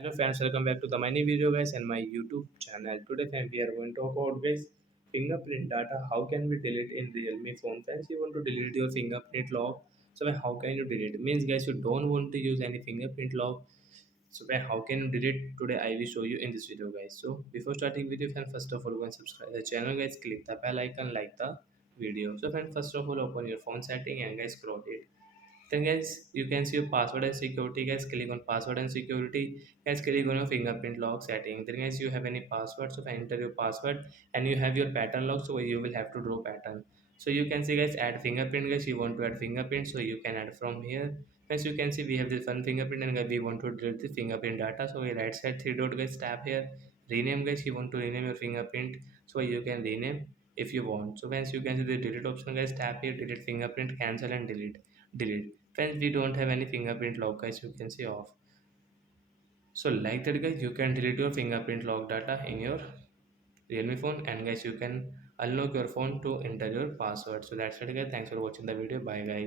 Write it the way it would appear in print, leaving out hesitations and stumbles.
Hello friends, welcome back to the mini video guys and my YouTube channel. Today fam, we are going to talk about guys fingerprint data. How can we delete in Realme phone? Friends, you want to delete your fingerprint lock. So how can you delete? Means guys you don't want to use any fingerprint lock. So how can you delete? Today I will show you in this video guys. So before starting video friend, first of all go and subscribe the channel guys. Click the bell icon, like the video. So friend, first of all open your phone setting and guys scroll it. Then guys, you can see your password and security. Guys, click on password and security. Guys, click on your fingerprint lock setting. Then guys, you have any password, so enter your password, and you have your pattern lock, so you will have to draw pattern. So you can see guys, add fingerprint. Guys, you want to add fingerprint, so you can add from here. Guys, you can see we have this one fingerprint, and guys, we want to delete the fingerprint data. So we right side three dot guys, tap here, rename guys. You want to rename your fingerprint, so you can rename if you want. So guys, you can see the delete option. Guys, tap here, delete fingerprint, cancel and delete. Friends, we don't have any fingerprint lock guys, you can see off. So like that guys, you can delete your fingerprint lock data in your realme phone, and guys you can unlock your phone to enter your password. So that's it guys, thanks for watching the video, bye guys.